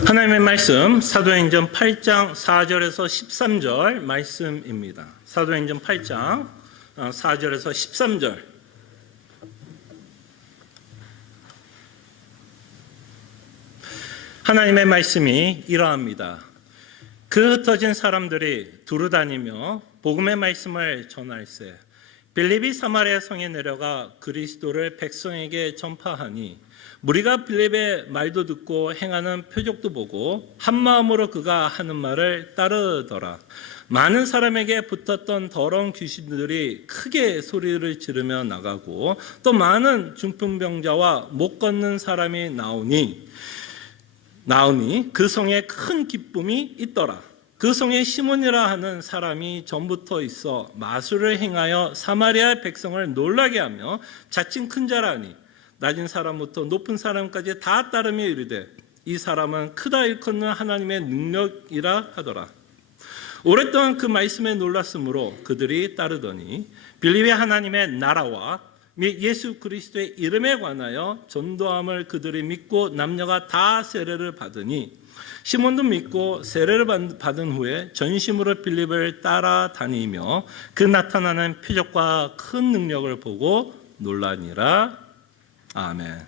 하나님의 말씀 사도행전 8장 4절에서 13절 말씀입니다. 사도행전 8장 4절에서 13절. 하나님의 말씀이 이러합니다. 그 흩어진 사람들이 두루다니며 복음의 말씀을 전할세 빌립이 사마리아 성에 내려가 그리스도를 백성에게 전파하니 무리가 빌립의 말도 듣고 행하는 표적도 보고 한 마음으로 그가 하는 말을 따르더라. 많은 사람에게 붙었던 더러운 귀신들이 크게 소리를 지르며 나가고 또 많은 중풍병자와 못 걷는 사람이 나오니 그 성에 큰 기쁨이 있더라. 그 성에 시몬이라 하는 사람이 전부터 있어 마술을 행하여 사마리아 백성을 놀라게 하며 자칭 큰 자라니 낮은 사람부터 높은 사람까지 다 따르며 이르되 이 사람은 크다 일컫는 하나님의 능력이라 하더라. 오랫동안 그 말씀에 놀랐으므로 그들이 따르더니 빌립이 하나님의 나라와 및 예수 그리스도의 이름에 관하여 전도함을 그들이 믿고 남녀가 다 세례를 받으니 시몬도 믿고 세례를 받은 후에 전심으로 빌립을 따라다니며 그 나타나는 표적과 큰 능력을 보고 놀라니라. 아멘.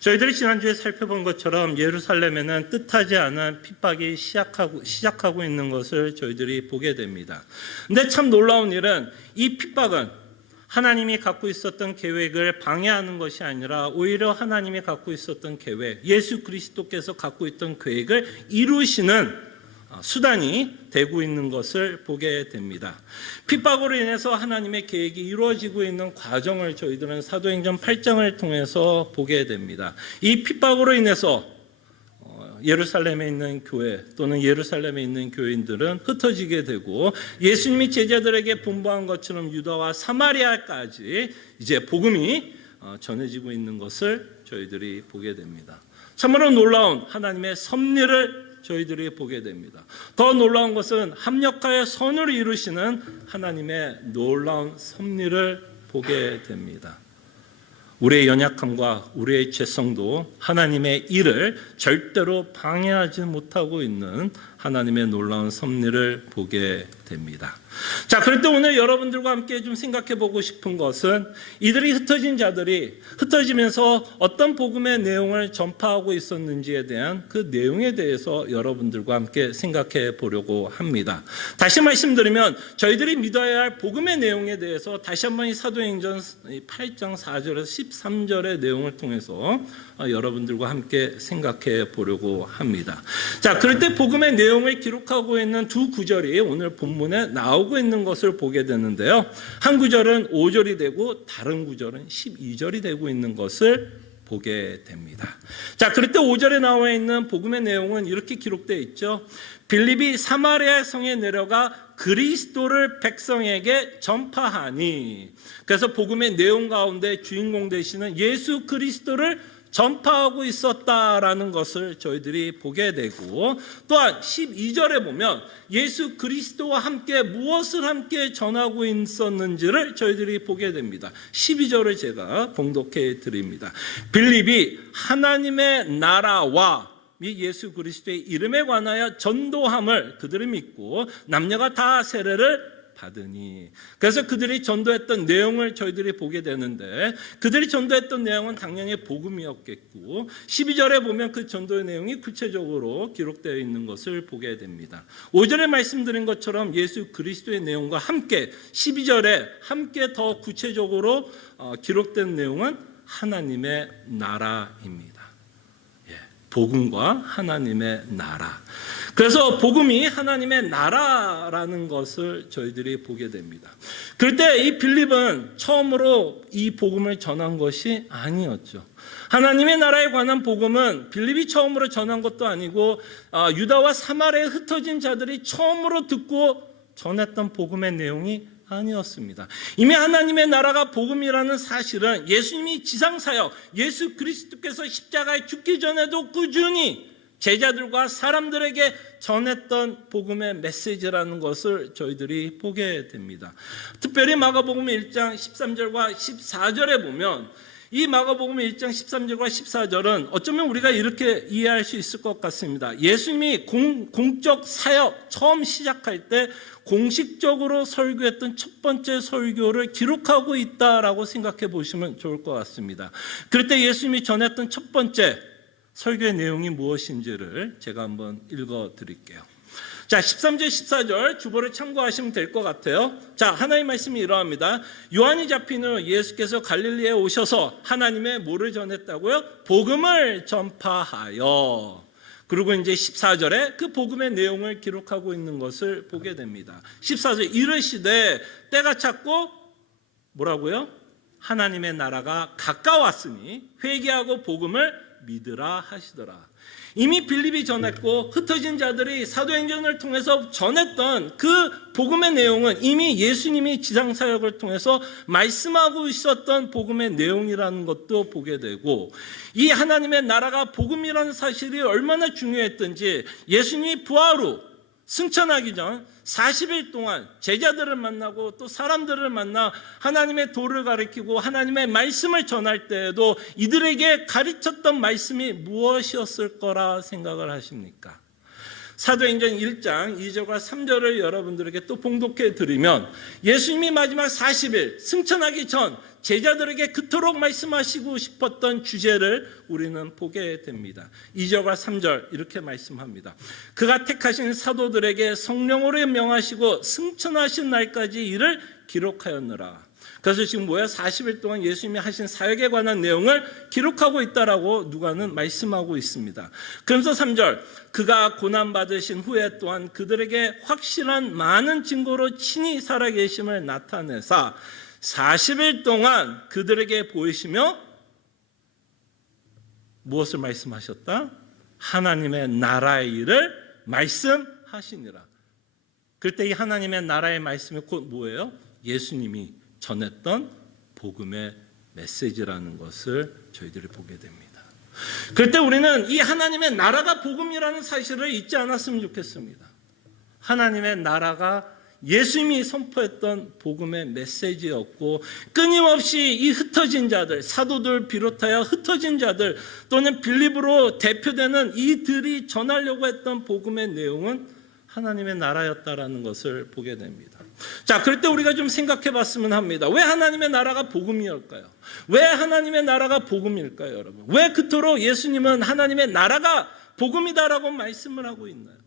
저희들이 지난주에 살펴본 것처럼 예루살렘에는 뜻하지 않은 핍박이 시작하고 있는 것을 저희들이 보게 됩니다. 근데 참 놀라운 일은 이 핍박은 하나님이 갖고 있었던 계획을 방해하는 것이 아니라 오히려 하나님이 갖고 있었던 계획, 예수 그리스도께서 갖고 있던 계획을 이루시는 수단이 되고 있는 것을 보게 됩니다. 핍박으로 인해서 하나님의 계획이 이루어지고 있는 과정을 저희들은 사도행전 8장을 통해서 보게 됩니다. 이 핍박으로 인해서 예루살렘에 있는 교회 또는 예루살렘에 있는 교인들은 흩어지게 되고 예수님이 제자들에게 분부한 것처럼 유다와 사마리아까지 이제 복음이 전해지고 있는 것을 저희들이 보게 됩니다. 참으로 놀라운 하나님의 섭리를 저희들이 보게 됩니다. 더 놀라운 것은 합력하여 선을 이루시는 하나님의 놀라운 섭리를 보게 됩니다. 우리의 연약함과 우리의 죄성도 하나님의 일을 절대로 방해하지 못하고 있는 하나님의 놀라운 섭리를 보게 됩니다. 자, 그럴 때 오늘 여러분들과 함께 좀 생각해 보고 싶은 것은 이들이 흩어진 자들이 흩어지면서 어떤 복음의 내용을 전파하고 있었는지에 대한 그 내용에 대해서 여러분들과 함께 생각해 보려고 합니다. 다시 말씀드리면 저희들이 믿어야 할 복음의 내용에 대해서 다시 한번 이 사도행전 8장 4절에서 13절의 내용을 통해서 여러분들과 함께 생각해 보려고 합니다. 자, 그럴 때 복음의 내용을 기록하고 있는 두 구절이 오늘 본문에 나오고 있는 것을 보게 되는데요. 한 구절은 5절이 되고 다른 구절은 12절이 되고 있는 것을 보게 됩니다. 자, 그럴 때 5절에 나와 있는 복음의 내용은 이렇게 기록되어 있죠. 빌립이 사마리아 성에 내려가 그리스도를 백성에게 전파하니. 그래서 복음의 내용 가운데 주인공 되시는 예수 그리스도를 전파하고 있었다라는 것을 저희들이 보게 되고, 또한 12절에 보면 예수 그리스도와 함께 무엇을 함께 전하고 있었는지를 저희들이 보게 됩니다. 12절을 제가 봉독해 드립니다. 빌립이 하나님의 나라와 및 예수 그리스도의 이름에 관하여 전도함을 그들이 믿고 남녀가 다 세례를 받으니. 그래서 그들이 전도했던 내용을 저희들이 보게 되는데, 그들이 전도했던 내용은 당연히 복음이었겠고 12절에 보면 그 전도의 내용이 구체적으로 기록되어 있는 것을 보게 됩니다. 5절에 말씀드린 것처럼 예수 그리스도의 내용과 함께 12절에 함께 더 구체적으로 기록된 내용은 하나님의 나라입니다. 복음과 하나님의 나라. 그래서 복음이 하나님의 나라라는 것을 저희들이 보게 됩니다. 그럴 때 이 빌립은 처음으로 이 복음을 전한 것이 아니었죠. 하나님의 나라에 관한 복음은 빌립이 처음으로 전한 것도 아니고 유다와 사마리아에 흩어진 자들이 처음으로 듣고 전했던 복음의 내용이 아니었습니다. 이미 하나님의 나라가 복음이라는 사실은 예수님이 지상사역, 예수 그리스도께서 십자가에 죽기 전에도 꾸준히 제자들과 사람들에게 전했던 복음의 메시지라는 것을 저희들이 보게 됩니다. 특별히 마가복음 1장 13절과 14절에 보면 이 마가복음 1장 13절과 14절은 어쩌면 우리가 이렇게 이해할 수 있을 것 같습니다. 예수님이 공적 사역 처음 시작할 때 공식적으로 설교했던 첫 번째 설교를 기록하고 있다라고 생각해 보시면 좋을 것 같습니다. 그럴 때 예수님이 전했던 첫 번째 설교의 내용이 무엇인지를 제가 한번 읽어 드릴게요. 자, 13절 14절 주보를 참고하시면 될 것 같아요. 자, 하나님의 말씀이 이러합니다. 요한이 잡힌 후 예수께서 갈릴리에 오셔서 하나님의 뭐를 전했다고요? 복음을 전파하여. 그리고 이제 14절에 그 복음의 내용을 기록하고 있는 것을 보게 됩니다. 14절 이르시되 때가 찼고 뭐라고요? 하나님의 나라가 가까웠으니 회개하고 복음을 믿으라 하시더라. 이미 빌립이 전했고 흩어진 자들이 사도행전을 통해서 전했던 그 복음의 내용은 이미 예수님이 지상사역을 통해서 말씀하고 있었던 복음의 내용이라는 것도 보게 되고, 이 하나님의 나라가 복음이라는 사실이 얼마나 중요했던지 예수님이 부활 후 승천하기 전 40일 동안 제자들을 만나고 또 사람들을 만나 하나님의 도를 가르치고 하나님의 말씀을 전할 때에도 이들에게 가르쳤던 말씀이 무엇이었을 거라 생각을 하십니까? 사도행전 1장 2절과 3절을 여러분들에게 또 봉독해 드리면 예수님이 마지막 40일 승천하기 전 제자들에게 그토록 말씀하시고 싶었던 주제를 우리는 보게 됩니다. 2절과 3절 이렇게 말씀합니다. 그가 택하신 사도들에게 성령으로 명하시고 승천하신 날까지 이를 기록하였느라. 그래서 지금 40일 동안 예수님이 하신 사역에 관한 내용을 기록하고 있다라고 누가는 말씀하고 있습니다. 그러면서 3절 그가 고난받으신 후에 또한 그들에게 확실한 많은 증거로 친히 살아계심을 나타내사 40일 동안 그들에게 보이시며 무엇을 말씀하셨다? 하나님의 나라의 일을 말씀하시니라. 그때 이 하나님의 나라의 말씀이 곧 뭐예요? 예수님이 전했던 복음의 메시지라는 것을 저희들이 보게 됩니다. 그럴 때 우리는 이 하나님의 나라가 복음이라는 사실을 잊지 않았으면 좋겠습니다. 하나님의 나라가 예수님이 선포했던 복음의 메시지였고, 끊임없이 이 흩어진 자들, 사도들 비롯하여 흩어진 자들 또는 빌립으로 대표되는 이들이 전하려고 했던 복음의 내용은 하나님의 나라였다라는 것을 보게 됩니다. 자, 그럴 때 우리가 좀 생각해 봤으면 합니다. 왜 하나님의 나라가 복음이었을까요? 왜 하나님의 나라가 복음일까요, 여러분? 왜 그토록 예수님은 하나님의 나라가 복음이다라고 말씀을 하고 있나요?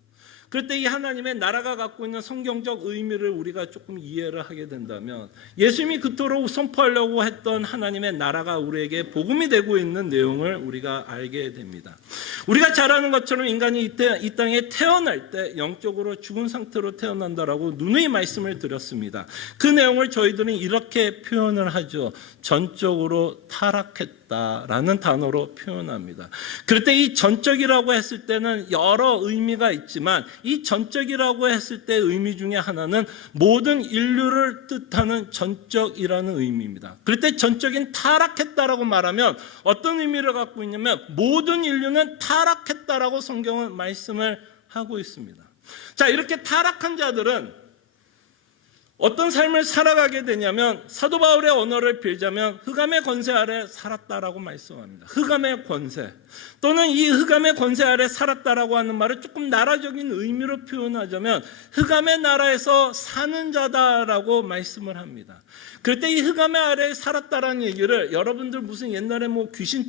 그럴 때 이 하나님의 나라가 갖고 있는 성경적 의미를 우리가 조금 이해를 하게 된다면 예수님이 그토록 선포하려고 했던 하나님의 나라가 우리에게 복음이 되고 있는 내용을 우리가 알게 됩니다. 우리가 잘 아는 것처럼 인간이 이 땅에 태어날 때 영적으로 죽은 상태로 태어난다라고 누누이 말씀을 드렸습니다. 그 내용을 저희들은 이렇게 표현을 하죠. 전적으로 타락했다라는 단어로 표현합니다. 그럴 때 이 전적이라고 했을 때는 여러 의미가 있지만 이 전적이라고 했을 때 의미 중에 하나는 모든 인류를 뜻하는 전적이라는 의미입니다. 그럴 때 전적인 타락했다라고 말하면 어떤 의미를 갖고 있냐면 모든 인류는 타락했다라고 성경은 말씀을 하고 있습니다. 자, 이렇게 타락한 자들은 어떤 삶을 살아가게 되냐면 사도 바울의 언어를 빌자면 흑암의 권세 아래 살았다라고 말씀합니다. 흑암의 권세 또는 이 흑암의 권세 아래 살았다라고 하는 말을 조금 나라적인 의미로 표현하자면 흑암의 나라에서 사는 자다라고 말씀을 합니다. 그럴 때 이 흑암의 아래 살았다라는 얘기를 여러분들 무슨 옛날에 뭐 귀신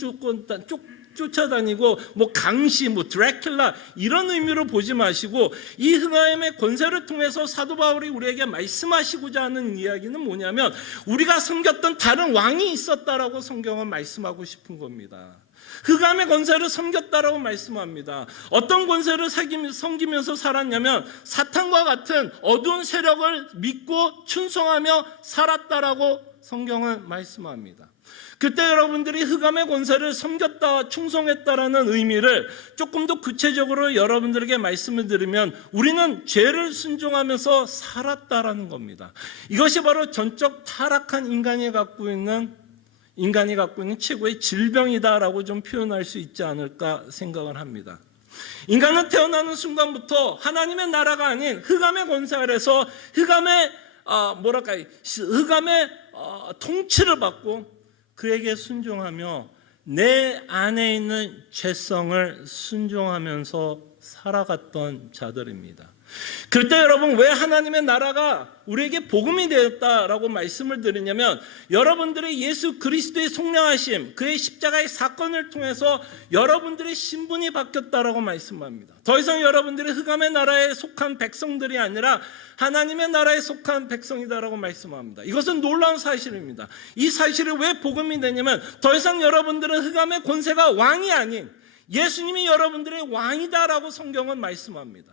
쫓아다니고 뭐 강시, 뭐 드래큘라 이런 의미로 보지 마시고 이 흑암의 권세를 통해서 사도 바울이 우리에게 말씀하시고자 하는 이야기는 뭐냐면 우리가 섬겼던 다른 왕이 있었다라고 성경은 말씀하고 싶은 겁니다. 흑암의 권세를 섬겼다라고 말씀합니다. 어떤 권세를 섬기면서 살았냐면 사탄과 같은 어두운 세력을 믿고 충성하며 살았다라고 성경은 말씀합니다. 그때 여러분들이 흑암의 권세를 섬겼다, 충성했다라는 의미를 조금 더 구체적으로 여러분들에게 말씀을 드리면 우리는 죄를 순종하면서 살았다라는 겁니다. 이것이 바로 전적 타락한 인간이 갖고 있는 최고의 질병이다라고 좀 표현할 수 있지 않을까 생각을 합니다. 인간은 태어나는 순간부터 하나님의 나라가 아닌 흑암의 권세 아래서 흑암의 통치를 받고 그에게 순종하며 내 안에 있는 죄성을 순종하면서 살아갔던 자들입니다. 그럴 때 여러분, 왜 하나님의 나라가 우리에게 복음이 되었다라고 말씀을 드리냐면, 여러분들의 예수 그리스도의 속량하심, 그의 십자가의 사건을 통해서 여러분들의 신분이 바뀌었다라고 말씀합니다. 더 이상 여러분들이 흑암의 나라에 속한 백성들이 아니라 하나님의 나라에 속한 백성이다라고 말씀합니다. 이것은 놀라운 사실입니다. 이 사실이 왜 복음이 되냐면, 더 이상 여러분들은 흑암의 권세가 왕이 아닌 예수님이 여러분들의 왕이다라고 성경은 말씀합니다.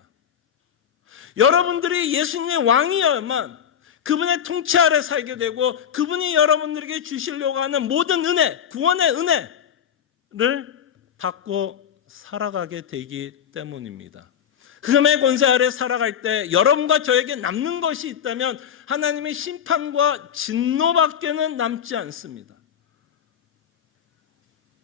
여러분들이 예수님의 왕이어야만 그분의 통치 아래 살게 되고, 그분이 여러분들에게 주시려고 하는 모든 은혜, 구원의 은혜를 받고 살아가게 되기 때문입니다. 흑암의 권세 아래 살아갈 때 여러분과 저에게 남는 것이 있다면 하나님의 심판과 진노밖에는 남지 않습니다.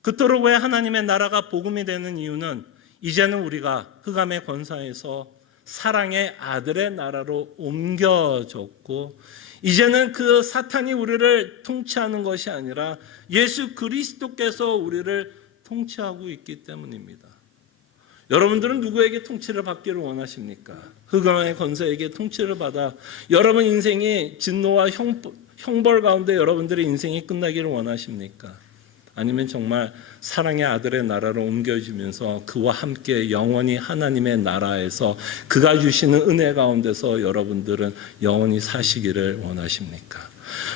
그토록 왜 하나님의 나라가 복음이 되는 이유는, 이제는 우리가 흑암의 권세에서 사랑의 아들의 나라로 옮겨졌고, 이제는 그 사탄이 우리를 통치하는 것이 아니라 예수 그리스도께서 우리를 통치하고 있기 때문입니다. 여러분들은 누구에게 통치를 받기를 원하십니까? 흑암의 권세에게 통치를 받아 여러분 인생이 진노와 형벌 가운데 여러분들의 인생이 끝나기를 원하십니까? 아니면 정말 사랑의 아들의 나라로 옮겨지면서 그와 함께 영원히 하나님의 나라에서 그가 주시는 은혜 가운데서 여러분들은 영원히 사시기를 원하십니까?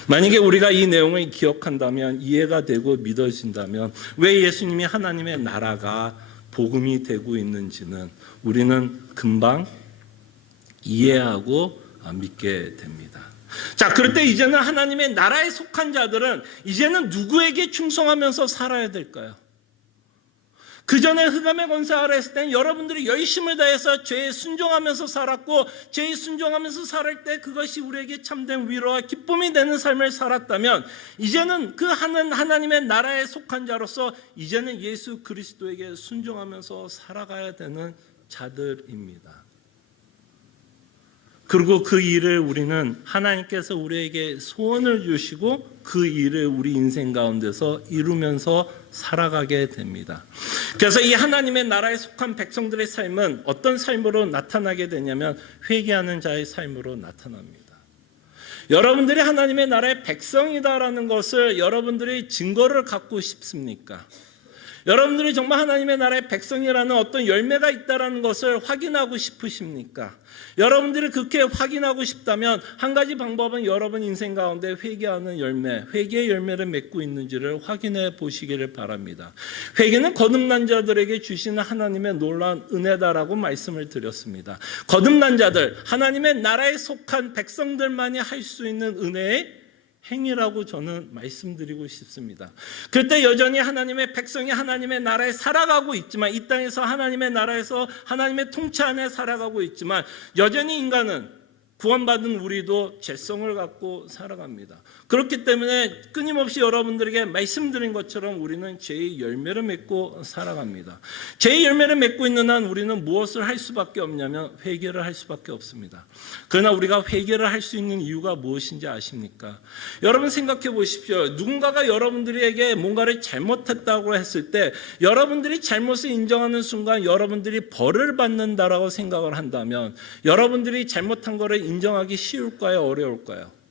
만약에 우리가 이 내용을 기억한다면, 이해가 되고 믿어진다면, 왜 예수님이 하나님의 나라가 복음이 되고 있는지는 우리는 금방 이해하고 믿게 됩니다. 자, 그럴 때 이제는 하나님의 나라에 속한 자들은 이제는 누구에게 충성하면서 살아야 될까요? 그 전에 흑암의 권세 아래 있을 때는 여러분들이 열심을 다해서 죄에 순종하면서 살았고, 죄에 순종하면서 살을 때 그것이 우리에게 참된 위로와 기쁨이 되는 삶을 살았다면, 이제는 그 하나님의 나라에 속한 자로서 이제는 예수 그리스도에게 순종하면서 살아가야 되는 자들입니다. 그리고 그 일을 우리는 하나님께서 우리에게 소원을 주시고 그 일을 우리 인생 가운데서 이루면서 살아가게 됩니다. 그래서 이 하나님의 나라에 속한 백성들의 삶은 어떤 삶으로 나타나게 되냐면, 회개하는 자의 삶으로 나타납니다. 여러분들이 하나님의 나라의 백성이다라는 것을 여러분들이 증거를 갖고 싶습니까? 여러분들이 정말 하나님의 나라의 백성이라는 어떤 열매가 있다는 것을 확인하고 싶으십니까? 여러분들이 그렇게 확인하고 싶다면 한 가지 방법은 여러분 인생 가운데 회개하는 열매, 회개의 열매를 맺고 있는지를 확인해 보시기를 바랍니다. 회개는 거듭난 자들에게 주시는 하나님의 놀라운 은혜다라고 말씀을 드렸습니다. 거듭난 자들, 하나님의 나라에 속한 백성들만이 할 수 있는 은혜의 행위라고 저는 말씀드리고 싶습니다. 그때 여전히 하나님의 백성이 하나님의 나라에 살아가고 있지만, 이 땅에서 하나님의 나라에서 하나님의 통치 안에 살아가고 있지만, 여전히 인간은, 구원받은 우리도 죄성을 갖고 살아갑니다. 그렇기 때문에 끊임없이 여러분들에게 말씀드린 것처럼 우리는 죄의 열매를 맺고 살아갑니다. 죄의 열매를 맺고 있는 한 우리는 무엇을 할 수밖에 없냐면 회개를 할 수밖에 없습니다. 그러나 우리가 회개를 할 수 있는 이유가 무엇인지 아십니까? 여러분 생각해 보십시오. 누군가가 여러분들에게 뭔가를 잘못했다고 했을 때, 여러분들이 잘못을 인정하는 순간 여러분들이 벌을 받는다라고 생각을 한다면, 여러분들이 잘못한 것을 인정하기 쉬울까요? 어려울까요?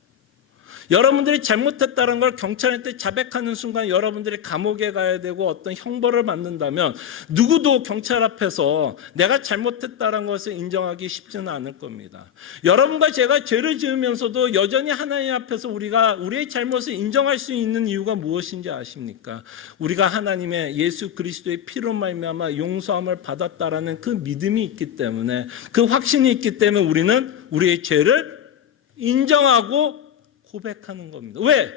여러분들이 잘못했다는 걸 경찰한테 자백하는 순간 여러분들이 감옥에 가야 되고 어떤 형벌을 받는다면, 누구도 경찰 앞에서 내가 잘못했다는 것을 인정하기 쉽지는 않을 겁니다. 여러분과 제가 죄를 지으면서도 여전히 하나님 앞에서 우리가 우리의 잘못을 인정할 수 있는 이유가 무엇인지 아십니까? 우리가 하나님의 예수 그리스도의 피로 말미암아 용서함을 받았다라는 그 믿음이 있기 때문에, 그 확신이 있기 때문에 우리는 우리의 죄를 인정하고 고백하는 겁니다. 왜?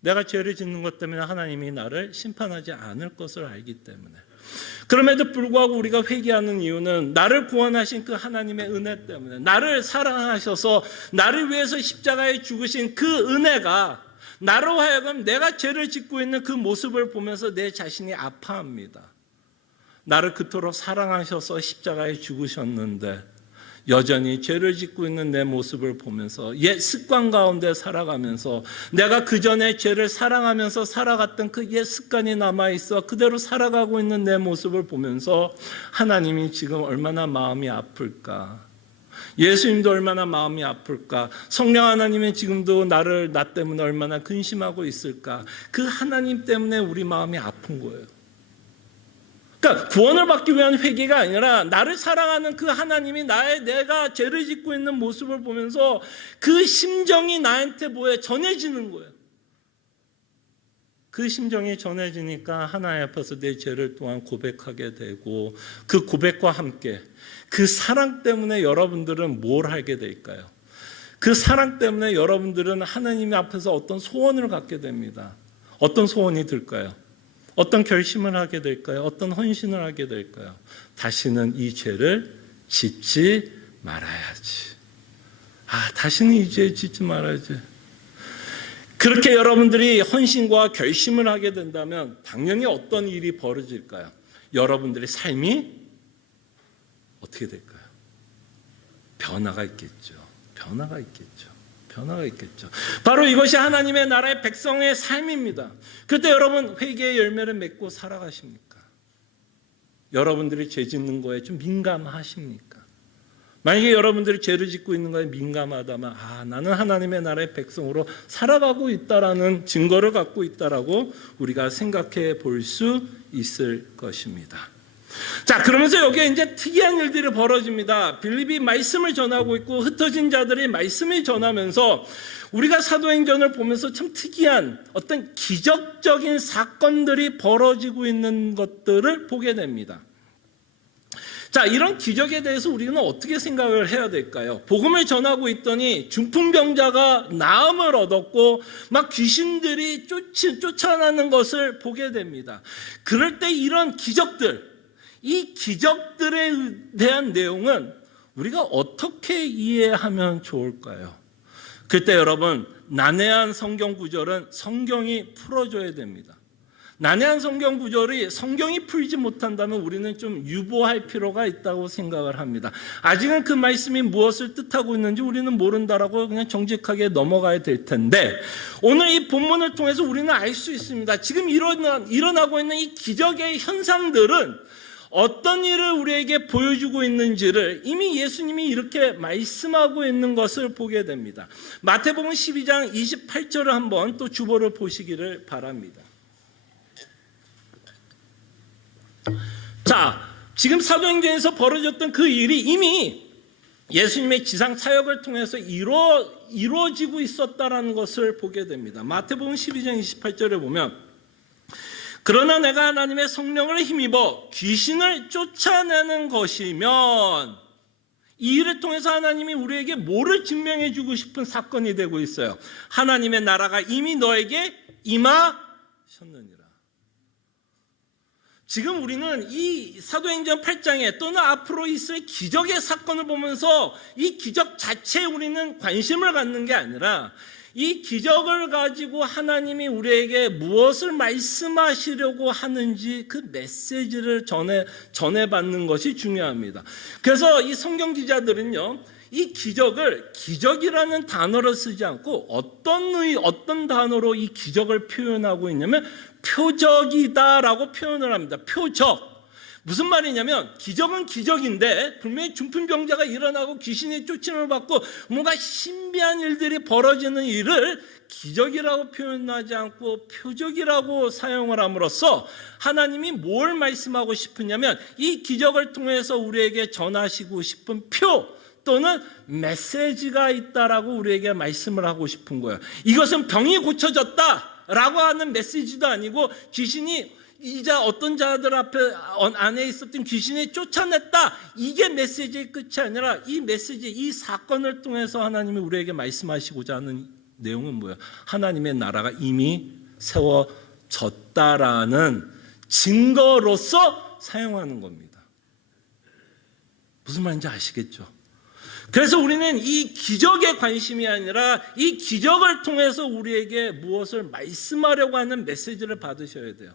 내가 죄를 짓는 것 때문에 하나님이 나를 심판하지 않을 것을 알기 때문에. 그럼에도 불구하고 우리가 회개하는 이유는 나를 구원하신 그 하나님의 은혜 때문에, 나를 사랑하셔서 나를 위해서 십자가에 죽으신 그 은혜가 나로 하여금 내가 죄를 짓고 있는 그 모습을 보면서 내 자신이 아파합니다. 나를 그토록 사랑하셔서 십자가에 죽으셨는데 여전히 죄를 짓고 있는 내 모습을 보면서 옛 습관 가운데 살아가면서 내가 그전에 죄를 사랑하면서 살아갔던 그 옛 습관이 남아있어 그대로 살아가고 있는 내 모습을 보면서 하나님이 지금 얼마나 마음이 아플까, 예수님도 얼마나 마음이 아플까, 성령 하나님은 지금도 나 때문에 얼마나 근심하고 있을까. 그 하나님 때문에 우리 마음이 아픈 거예요. 그러니까 구원을 받기 위한 회개가 아니라 나를 사랑하는 그 하나님이 내가 죄를 짓고 있는 모습을 보면서 그 심정이 나한테 전해지는 거예요. 그 심정이 전해지니까 하나님 앞에서 내 죄를 또한 고백하게 되고, 그 고백과 함께 그 사랑 때문에 여러분들은 뭘 하게 될까요? 그 사랑 때문에 여러분들은 하나님 앞에서 어떤 소원을 갖게 됩니다. 어떤 소원이 들까요? 어떤 결심을 하게 될까요? 어떤 헌신을 하게 될까요? 다시는 이 죄를 짓지 말아야지. 다시는 이 죄 짓지 말아야지. 그렇게 여러분들이 헌신과 결심을 하게 된다면 당연히 어떤 일이 벌어질까요? 여러분들의 삶이 어떻게 될까요? 변화가 있겠죠. 변화가 있겠죠. 바로 이것이 하나님의 나라의 백성의 삶입니다. 그때 여러분 회개의 열매를 맺고 살아가십니까? 여러분들이 죄 짓는 거에 좀 민감하십니까? 만약에 여러분들이 죄를 짓고 있는 거에 민감하다면 나는 하나님의 나라의 백성으로 살아가고 있다라는 증거를 갖고 있다라고 우리가 생각해 볼 수 있을 것입니다. 자, 그러면서 여기에 이제 특이한 일들이 벌어집니다. 빌립이 말씀을 전하고 있고 흩어진 자들이 말씀을 전하면서 우리가 사도행전을 보면서 참 특이한 어떤 기적적인 사건들이 벌어지고 있는 것들을 보게 됩니다. 자, 이런 기적에 대해서 우리는 어떻게 생각을 해야 될까요? 복음을 전하고 있더니 중풍병자가 나음을 얻었고 막 귀신들이 쫓아나는 것을 보게 됩니다. 그럴 때 이런 기적들, 이 기적들에 대한 내용은 우리가 어떻게 이해하면 좋을까요? 그때 여러분, 난해한 성경 구절은 성경이 풀어줘야 됩니다. 난해한 성경 구절이 성경이 풀지 못한다면 우리는 좀 유보할 필요가 있다고 생각을 합니다. 아직은 그 말씀이 무엇을 뜻하고 있는지 우리는 모른다라고 그냥 정직하게 넘어가야 될 텐데, 오늘 이 본문을 통해서 우리는 알 수 있습니다. 지금 일어나고 있는 이 기적의 현상들은 어떤 일을 우리에게 보여주고 있는지를 이미 예수님이 이렇게 말씀하고 있는 것을 보게 됩니다. 마태복음 12장 28절을 한번 또 주보를 보시기를 바랍니다. 자, 지금 사도행전에서 벌어졌던 그 일이 이미 예수님의 지상 사역을 통해서 이루어지고 있었다라는 것을 보게 됩니다. 마태복음 12장 28절에 보면, 그러나 내가 하나님의 성령을 힘입어 귀신을 쫓아내는 것이면, 이 일을 통해서 하나님이 우리에게 뭐를 증명해 주고 싶은 사건이 되고 있어요? 하나님의 나라가 이미 너에게 임하셨느니라. 지금 우리는 이 사도행전 8장에 또는 앞으로 있을 기적의 사건을 보면서 이 기적 자체에 우리는 관심을 갖는 게 아니라 이 기적을 가지고 하나님이 우리에게 무엇을 말씀하시려고 하는지 그 메시지를 전해받는 것이 중요합니다. 그래서 이 성경 기자들은요, 이 기적을 기적이라는 단어를 쓰지 않고 어떤 단어로 이 기적을 표현하고 있냐면 표적이다라고 표현을 합니다. 표적. 무슨 말이냐면 기적은 기적인데 분명히 중풍병자가 일어나고 귀신이 쫓임을 받고 뭔가 신비한 일들이 벌어지는 일을 기적이라고 표현하지 않고 표적이라고 사용을 함으로써 하나님이 뭘 말씀하고 싶으냐면 이 기적을 통해서 우리에게 전하시고 싶은 표 또는 메시지가 있다라고 우리에게 말씀을 하고 싶은 거예요. 이것은 병이 고쳐졌다라고 하는 메시지도 아니고 귀신이 이제 어떤 자들 안에 있었던 귀신이 쫓아냈다, 이게 메시지의 끝이 아니라 이 메시지, 이 사건을 통해서 하나님이 우리에게 말씀하시고자 하는 내용은 뭐예요? 하나님의 나라가 이미 세워졌다라는 증거로서 사용하는 겁니다. 무슨 말인지 아시겠죠? 그래서 우리는 이 기적에 관심이 아니라 이 기적을 통해서 우리에게 무엇을 말씀하려고 하는 메시지를 받으셔야 돼요.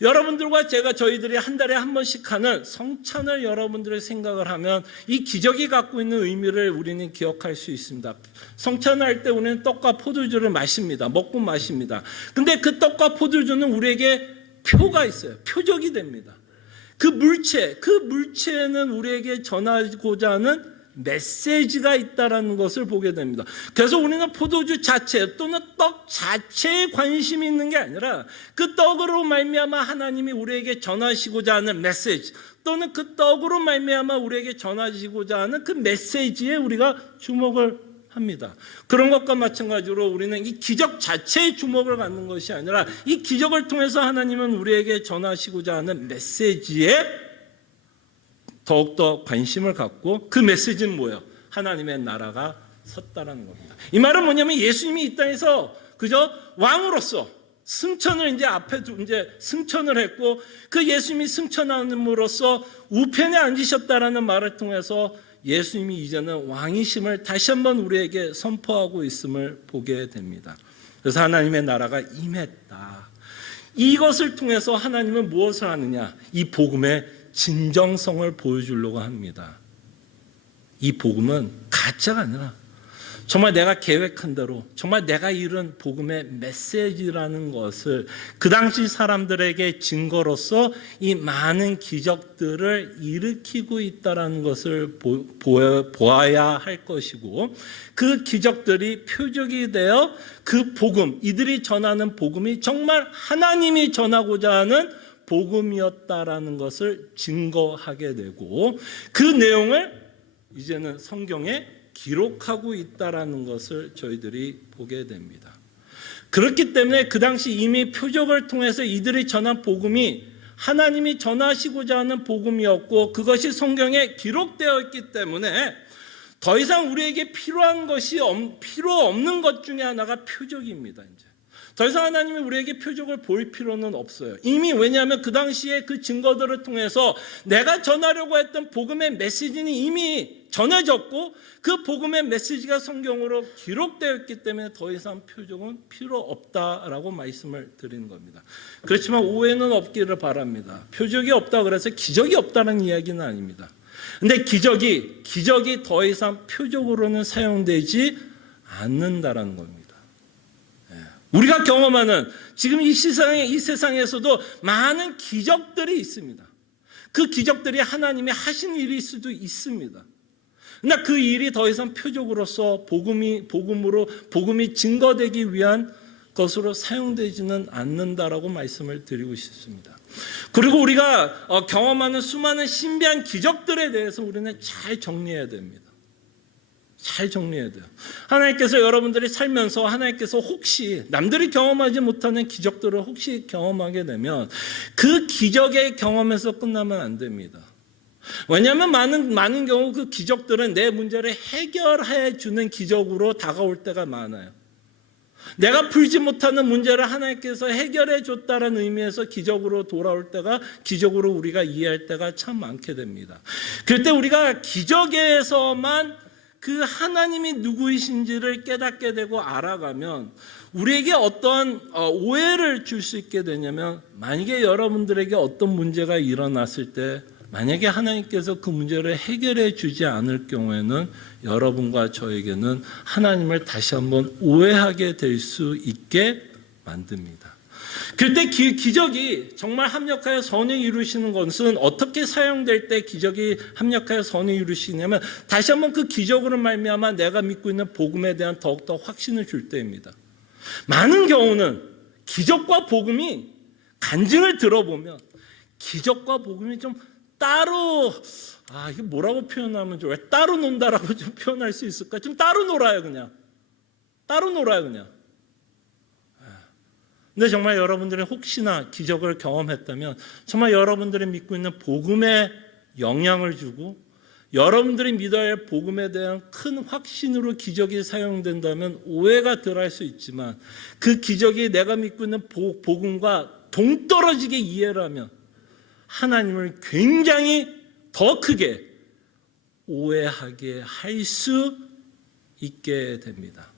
여러분들과 저희들이 한 달에 한 번씩 하는 성찬을 여러분들의 생각을 하면 이 기적이 갖고 있는 의미를 우리는 기억할 수 있습니다. 성찬을 할 때 우리는 떡과 포도주를 마십니다. 먹고 마십니다. 근데 그 떡과 포도주는 우리에게 표가 있어요. 표적이 됩니다. 그 물체는 우리에게 전하고자 하는 메시지가 있다라는 것을 보게 됩니다. 그래서 우리는 포도주 자체 또는 떡 자체에 관심이 있는 게 아니라 그 떡으로 말미암아 하나님이 우리에게 전하시고자 하는 메시지 또는 그 떡으로 말미암아 우리에게 전하시고자 하는 그 메시지에 우리가 주목을 합니다. 그런 것과 마찬가지로 우리는 이 기적 자체에 주목을 갖는 것이 아니라 이 기적을 통해서 하나님은 우리에게 전하시고자 하는 메시지에 더욱더 관심을 갖고 그 메시지는 뭐예요? 하나님의 나라가 섰다라는 겁니다. 이 말은 뭐냐면 예수님이 이 땅에서 그저 왕으로서 승천을 승천을 했고 그 예수님이 승천함으로써 우편에 앉으셨다라는 말을 통해서 예수님이 이제는 왕이심을 다시 한번 우리에게 선포하고 있음을 보게 됩니다. 그래서 하나님의 나라가 임했다. 이것을 통해서 하나님은 무엇을 하느냐? 이 복음의 진정성을 보여주려고 합니다. 이 복음은 가짜가 아니라 정말 내가 계획한 대로 정말 내가 이룬 복음의 메시지라는 것을 그 당시 사람들에게 증거로서 이 많은 기적들을 일으키고 있다는 것을 보아야 할 것이고 그 기적들이 표적이 되어 그 복음, 이들이 전하는 복음이 정말 하나님이 전하고자 하는 복음이었다라는 것을 증거하게 되고 그 내용을 이제는 성경에 기록하고 있다라는 것을 저희들이 보게 됩니다. 그렇기 때문에 그 당시 이미 표적을 통해서 이들이 전한 복음이 하나님이 전하시고자 하는 복음이었고 그것이 성경에 기록되어 있기 때문에 더 이상 우리에게 필요 없는 것 중에 하나가 표적입니다. 이제 더 이상 하나님이 우리에게 표적을 보일 필요는 없어요. 이미 왜냐하면 그 당시에 그 증거들을 통해서 내가 전하려고 했던 복음의 메시지는 이미 전해졌고 그 복음의 메시지가 성경으로 기록되어 있기 때문에 더 이상 표적은 필요 없다라고 말씀을 드리는 겁니다. 그렇지만 오해는 없기를 바랍니다. 표적이 없다 그래서 기적이 없다는 이야기는 아닙니다. 근데 기적이 더 이상 표적으로는 사용되지 않는다라는 겁니다. 우리가 경험하는 지금 이 세상에서도 많은 기적들이 있습니다. 그 기적들이 하나님이 하신 일일 수도 있습니다. 그러나 그 일이 더 이상 표적으로서 복음이 증거되기 위한 것으로 사용되지는 않는다라고 말씀을 드리고 싶습니다. 그리고 우리가 경험하는 수많은 신비한 기적들에 대해서 우리는 잘 정리해야 됩니다. 잘 정리해야 돼요. 하나님께서 여러분들이 살면서 하나님께서 혹시 남들이 경험하지 못하는 기적들을 혹시 경험하게 되면 그 기적의 경험에서 끝나면 안 됩니다. 왜냐하면 많은 경우 그 기적들은 내 문제를 해결해 주는 기적으로 다가올 때가 많아요. 내가 풀지 못하는 문제를 하나님께서 해결해 줬다는 의미에서 기적으로 돌아올 때가 기적으로 우리가 이해할 때가 참 많게 됩니다. 그럴 때 우리가 기적에서만 그 하나님이 누구이신지를 깨닫게 되고 알아가면 우리에게 어떤 오해를 줄 수 있게 되냐면 만약에 여러분들에게 어떤 문제가 일어났을 때 만약에 하나님께서 그 문제를 해결해 주지 않을 경우에는 여러분과 저에게는 하나님을 다시 한번 오해하게 될 수 있게 만듭니다. 그때 기적이 정말 합력하여 선을 이루시는 것은 어떻게 사용될 때 기적이 합력하여 선을 이루시냐면 다시 한번 그 기적으로 말미암아 내가 믿고 있는 복음에 대한 더욱더 확신을 줄 때입니다. 많은 경우는 기적과 복음이 간증을 들어보면 기적과 복음이 좀 따로 이게 뭐라고 표현하면 좋아요? 따로 논다라고 좀 표현할 수 있을까? 좀 따로 놀아요 그냥. 근데 정말 여러분들이 혹시나 기적을 경험했다면 정말 여러분들이 믿고 있는 복음에 영향을 주고 여러분들이 믿어야 할 복음에 대한 큰 확신으로 기적이 사용된다면 오해가 덜할 수 있지만 그 기적이 내가 믿고 있는 복음과 동떨어지게 이해를 하면 하나님을 굉장히 더 크게 오해하게 할 수 있게 됩니다.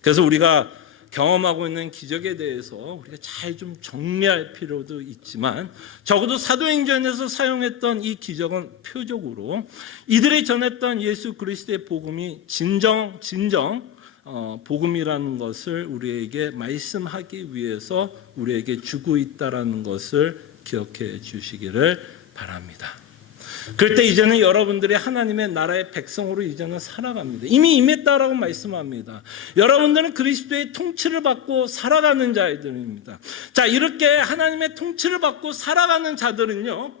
그래서 우리가 경험하고 있는 기적에 대해서 우리가 잘 좀 정리할 필요도 있지만, 적어도 사도행전에서 사용했던 이 기적은 표적으로 이들이 전했던 예수 그리스도의 복음이 진정 복음이라는 것을 우리에게 말씀하기 위해서 우리에게 주고 있다는 것을 기억해 주시기를 바랍니다. 그럴 때 이제는 여러분들이 하나님의 나라의 백성으로 이제는 살아갑니다. 이미 임했다라고 말씀합니다. 여러분들은 그리스도의 통치를 받고 살아가는 자들입니다. 자, 이렇게 하나님의 통치를 받고 살아가는 자들은요,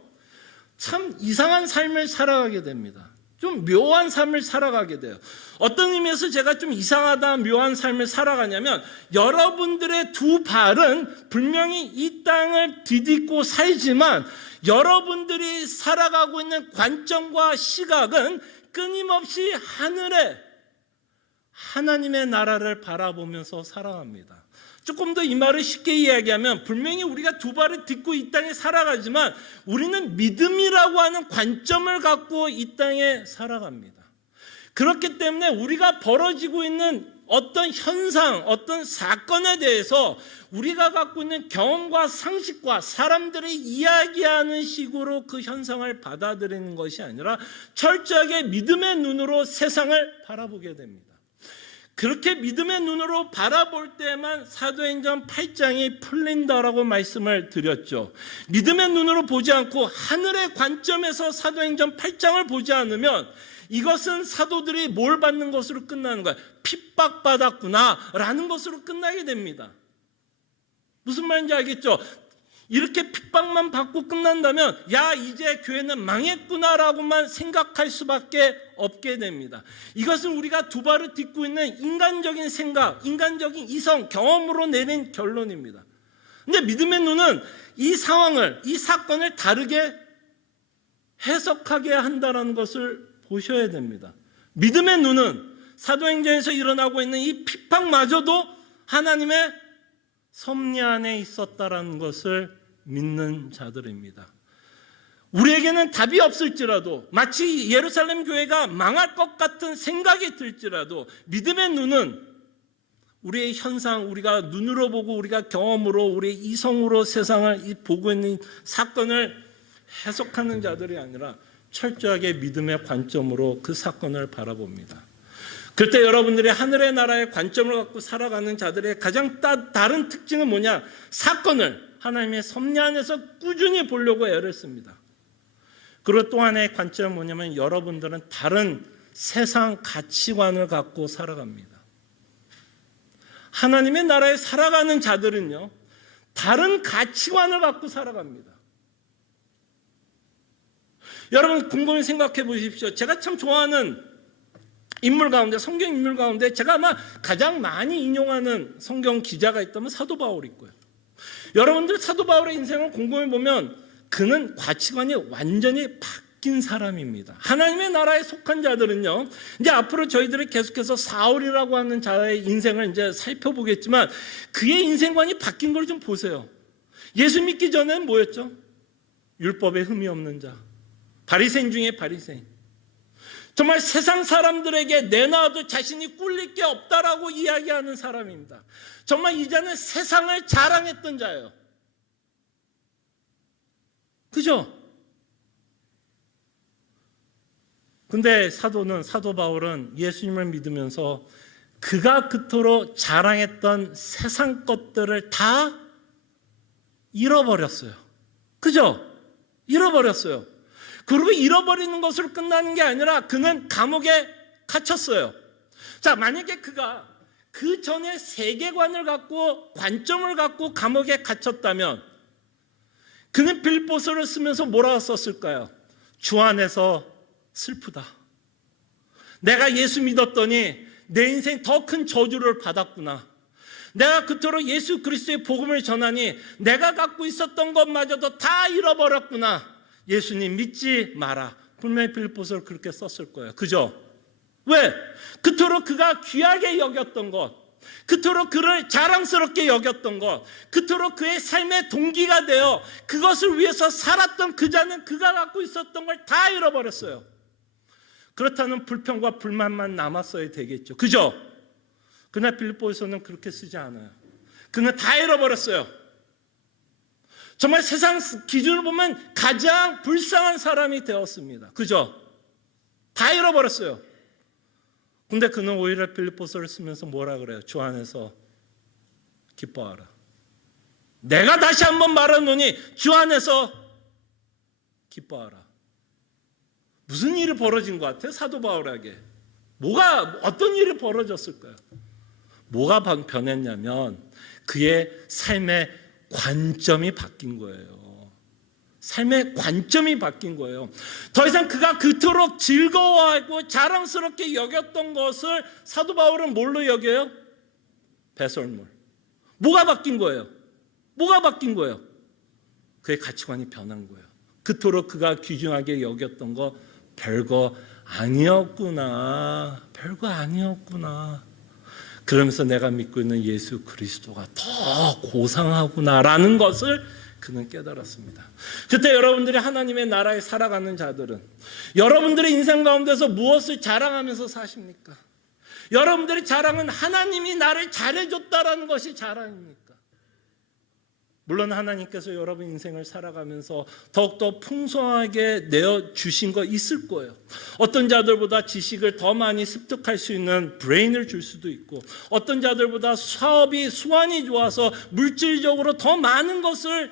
참 이상한 삶을 살아가게 됩니다. 좀 묘한 삶을 살아가게 돼요. 어떤 의미에서 제가 좀 이상하다, 묘한 삶을 살아가냐면, 여러분들의 두 발은 분명히 이 땅을 디딛고 살지만 여러분들이 살아가고 있는 관점과 시각은 끊임없이 하늘에 하나님의 나라를 바라보면서 살아갑니다. 조금 더 이 말을 쉽게 이야기하면, 분명히 우리가 두 발을 딛고 이 땅에 살아가지만 우리는 믿음이라고 하는 관점을 갖고 이 땅에 살아갑니다. 그렇기 때문에 우리가 벌어지고 있는 어떤 현상, 어떤 사건에 대해서 우리가 갖고 있는 경험과 상식과 사람들이 이야기하는 식으로 그 현상을 받아들이는 것이 아니라 철저하게 믿음의 눈으로 세상을 바라보게 됩니다. 그렇게 믿음의 눈으로 바라볼 때만 사도행전 8장이 풀린다라고 말씀을 드렸죠. 믿음의 눈으로 보지 않고 하늘의 관점에서 사도행전 8장을 보지 않으면 이것은 사도들이 뭘 받는 것으로 끝나는 거야. 핍박받았구나 라는 것으로 끝나게 됩니다. 무슨 말인지 알겠죠? 이렇게 핍박만 받고 끝난다면, 야, 이제 교회는 망했구나 라고만 생각할 수밖에 없게 됩니다. 이것은 우리가 두 발을 딛고 있는 인간적인 생각, 인간적인 이성, 경험으로 내린 결론입니다. 근데 믿음의 눈은 이 상황을, 이 사건을 다르게 해석하게 한다는 것을 보셔야 됩니다. 믿음의 눈은 사도행전에서 일어나고 있는 이 핍박마저도 하나님의 섭리 안에 있었다라는 것을 믿는 자들입니다. 우리에게는 답이 없을지라도, 마치 예루살렘 교회가 망할 것 같은 생각이 들지라도, 믿음의 눈은 우리의 현상, 우리가 눈으로 보고 우리가 경험으로, 우리의 이성으로 세상을 보고 있는 사건을 해석하는 자들이 아니라 철저하게 믿음의 관점으로 그 사건을 바라봅니다. 그때 여러분들이 하늘의 나라의 관점을 갖고 살아가는 자들의 가장 다른 특징은 뭐냐? 사건을 하나님의 섭리 안에서 꾸준히 보려고 애를 씁니다. 그리고 또 하나의 관점은 뭐냐면, 여러분들은 다른 세상 가치관을 갖고 살아갑니다. 하나님의 나라에 살아가는 자들은요, 다른 가치관을 갖고 살아갑니다. 여러분 곰곰이 생각해 보십시오. 제가 참 좋아하는 인물 가운데, 성경 인물 가운데 제가 아마 가장 많이 인용하는 성경 기자가 있다면 사도 바울이 있고요. 여러분들 사도 바울의 인생을 곰곰이 보면 그는 가치관이 완전히 바뀐 사람입니다. 하나님의 나라에 속한 자들은요, 이제 앞으로 저희들이 계속해서 사울이라고 하는 자의 인생을 이제 살펴보겠지만, 그의 인생관이 바뀐 걸 좀 보세요. 예수 믿기 전에는 뭐였죠? 율법에 흠이 없는 자, 바리새인 중에 바리새인. 정말 세상 사람들에게 내놔도 자신이 꿀릴 게 없다라고 이야기하는 사람입니다. 정말 이제는 세상을 자랑했던 자예요. 그죠? 근데 사도 바울은 예수님을 믿으면서 그가 그토록 자랑했던 세상 것들을 다 잃어버렸어요. 그죠? 잃어버렸어요. 그리고 잃어버리는 것으로 끝나는 게 아니라 그는 감옥에 갇혔어요. 자, 만약에 그가 그 전에 세계관을 갖고, 관점을 갖고 감옥에 갇혔다면 그는 빌보서를 쓰면서 뭐라고 썼을까요? 주 안에서 슬프다. 내가 예수 믿었더니 내 인생 더 큰 저주를 받았구나. 내가 그토록 예수 그리스도의 복음을 전하니 내가 갖고 있었던 것마저도 다 잃어버렸구나. 예수님 믿지 마라. 분명히 빌보서를 그렇게 썼을 거예요. 그죠? 왜? 그토록 그가 귀하게 여겼던 것, 그토록 그를 자랑스럽게 여겼던 것, 그토록 그의 삶의 동기가 되어 그것을 위해서 살았던 그 자는 그가 갖고 있었던 걸 다 잃어버렸어요. 그렇다면 불평과 불만만 남았어야 되겠죠. 그죠? 그러나 빌립보에서는 그렇게 쓰지 않아요. 그는 다 잃어버렸어요. 정말 세상 기준으로 보면 가장 불쌍한 사람이 되었습니다. 그죠? 다 잃어버렸어요. 근데 그는 오히려 빌립보서를 쓰면서 뭐라 그래요? 주 안에서 기뻐하라. 내가 다시 한번 말하노니 주 안에서 기뻐하라. 무슨 일이 벌어진 것 같아요? 사도 바울에게. 어떤 일이 벌어졌을까요? 뭐가 변했냐면 그의 삶의 관점이 바뀐 거예요. 삶의 관점이 바뀐 거예요. 더 이상 그가 그토록 즐거워하고 자랑스럽게 여겼던 것을 사도 바울은 뭘로 여겨요? 배설물. 뭐가 바뀐 거예요? 뭐가 바뀐 거예요? 그의 가치관이 변한 거예요. 그토록 그가 귀중하게 여겼던 거 별거 아니었구나. 별거 아니었구나. 그러면서 내가 믿고 있는 예수 그리스도가 더 고상하구나라는 것을 그는 깨달았습니다. 그때 여러분들이 하나님의 나라에 살아가는 자들은 여러분들의 인생 가운데서 무엇을 자랑하면서 사십니까? 여러분들의 자랑은 하나님이 나를 잘해줬다라는 것이 자랑입니까? 물론 하나님께서 여러분 인생을 살아가면서 더욱더 풍성하게 내어주신 거 있을 거예요. 어떤 자들보다 지식을 더 많이 습득할 수 있는 브레인을 줄 수도 있고, 어떤 자들보다 수완이 좋아서 물질적으로 더 많은 것을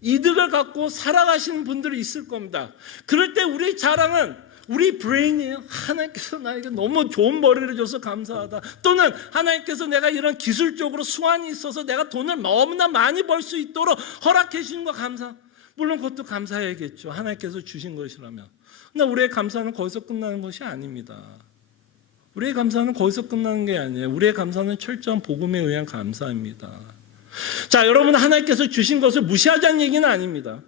이득을 갖고 살아가시는 분들이 있을 겁니다. 그럴 때 우리 자랑은 우리 브레인이에요. 하나님께서 나에게 너무 좋은 머리를 줘서 감사하다. 또는 하나님께서 내가 이런 기술적으로 수완이 있어서 내가 돈을 너무나 많이 벌 수 있도록 허락해 주신 거 감사. 물론 그것도 감사해야겠죠. 하나님께서 주신 것이라면. 그러나 우리의 감사는 거기서 끝나는 것이 아닙니다. 우리의 감사는 거기서 끝나는 게 아니에요. 우리의 감사는 철저한 복음에 의한 감사입니다. 자, 여러분 하나님께서 주신 것을 무시하자는 얘기는 아닙니다.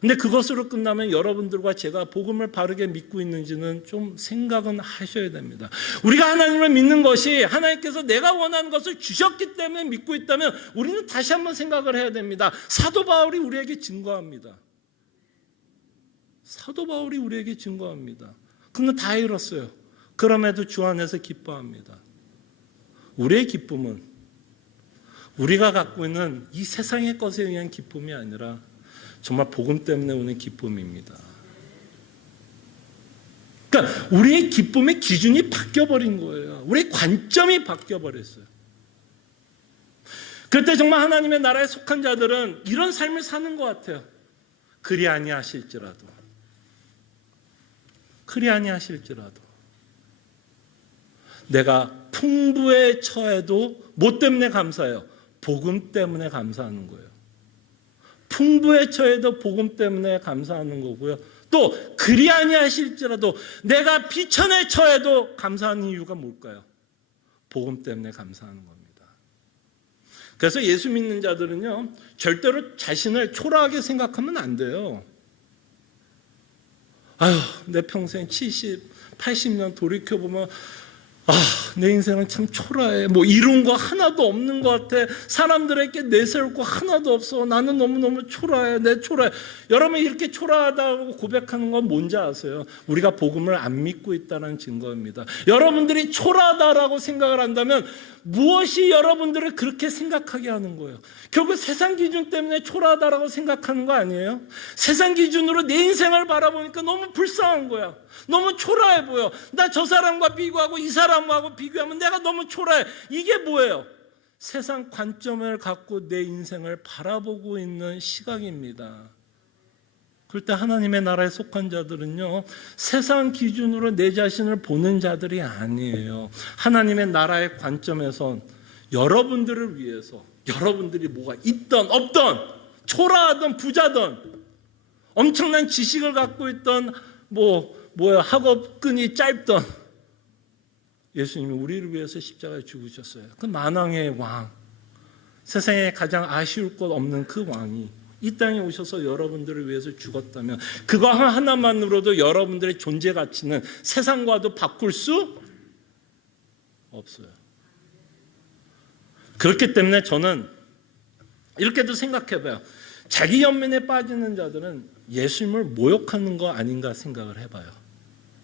근데 그것으로 끝나면 여러분들과 제가 복음을 바르게 믿고 있는지는 좀 생각은 하셔야 됩니다. 우리가 하나님을 믿는 것이 하나님께서 내가 원하는 것을 주셨기 때문에 믿고 있다면 우리는 다시 한번 생각을 해야 됩니다. 사도 바울이 우리에게 증거합니다. 사도 바울이 우리에게 증거합니다. 그는 다 잃었어요. 그럼에도 주 안에서 기뻐합니다. 우리의 기쁨은 우리가 갖고 있는 이 세상의 것에 의한 기쁨이 아니라 정말 복음 때문에 오는 기쁨입니다. 그러니까 우리의 기쁨의 기준이 바뀌어버린 거예요. 우리의 관점이 바뀌어버렸어요. 그때 정말 하나님의 나라에 속한 자들은 이런 삶을 사는 것 같아요. 그리 아니하실지라도 내가 풍부에 처해도 뭐 때문에 감사해요? 복음 때문에 감사하는 거예요. 풍부에 처해도 복음 때문에 감사하는 거고요. 또 그리 아니하실지라도 내가 비천에 처해도 감사하는 이유가 뭘까요? 복음 때문에 감사하는 겁니다. 그래서 예수 믿는 자들은요, 절대로 자신을 초라하게 생각하면 안 돼요. 아유, 내 평생 70, 80년 돌이켜보면 내 인생은 참 초라해. 뭐 이룬 거 하나도 없는 것 같아. 사람들에게 내세울 거 하나도 없어. 나는 너무너무 초라해. 내 초라해. 여러분 이렇게 초라하다고 고백하는 건 뭔지 아세요? 우리가 복음을 안 믿고 있다는 증거입니다. 여러분들이 초라하다라고 생각을 한다면 무엇이 여러분들을 그렇게 생각하게 하는 거예요? 결국 세상 기준 때문에 초라하다라고 생각하는 거 아니에요? 세상 기준으로 내 인생을 바라보니까 너무 불쌍한 거야. 너무 초라해 보여. 나 저 사람과 비교하고 이 사람하고 비교하면 내가 너무 초라해. 이게 뭐예요? 세상 관점을 갖고 내 인생을 바라보고 있는 시각입니다. 그럴 때 하나님의 나라에 속한 자들은요, 세상 기준으로 내 자신을 보는 자들이 아니에요. 하나님의 나라의 관점에선 여러분들을 위해서, 여러분들이 뭐가 있던 없던, 초라하던 부자던, 엄청난 지식을 갖고 있던 학업끈이 짧던, 예수님이 우리를 위해서 십자가에 죽으셨어요. 그 만왕의 왕, 세상에 가장 아쉬울 것 없는 그 왕이 이 땅에 오셔서 여러분들을 위해서 죽었다면 그거 하나만으로도 여러분들의 존재 가치는 세상과도 바꿀 수 없어요. 그렇기 때문에 저는 이렇게도 생각해봐요. 자기 연민에 빠지는 자들은 예수님을 모욕하는 거 아닌가 생각을 해봐요.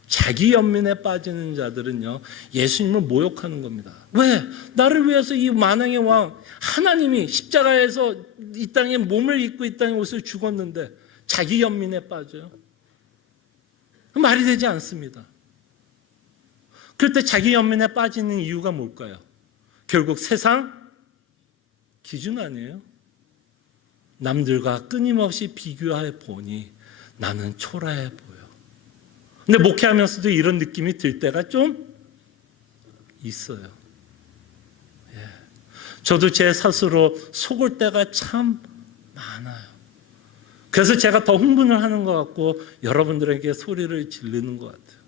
자기 연민에 빠지는 자들은요, 예수님을 모욕하는 겁니다. 왜? 나를 위해서 이 만왕의 왕 하나님이 십자가에서 이 땅에 몸을 입고 이 땅에 옷을 죽었는데 자기 연민에 빠져요? 말이 되지 않습니다. 그럴 때 자기 연민에 빠지는 이유가 뭘까요? 결국 세상 기준 아니에요? 남들과 끊임없이 비교해 보니 나는 초라해 보여. 근데 목회하면서도 이런 느낌이 들 때가 좀 있어요. 예. 저도 제 스스로 속을 때가 참 많아요. 그래서 제가 더 흥분을 하는 것 같고 여러분들에게 소리를 지르는 것 같아요.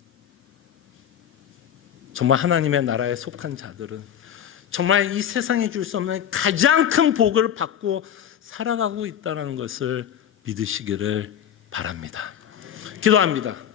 정말 하나님의 나라에 속한 자들은 정말 이 세상에 줄 수 없는 가장 큰 복을 받고 살아가고 있다는 것을 믿으시기를 바랍니다. 기도합니다.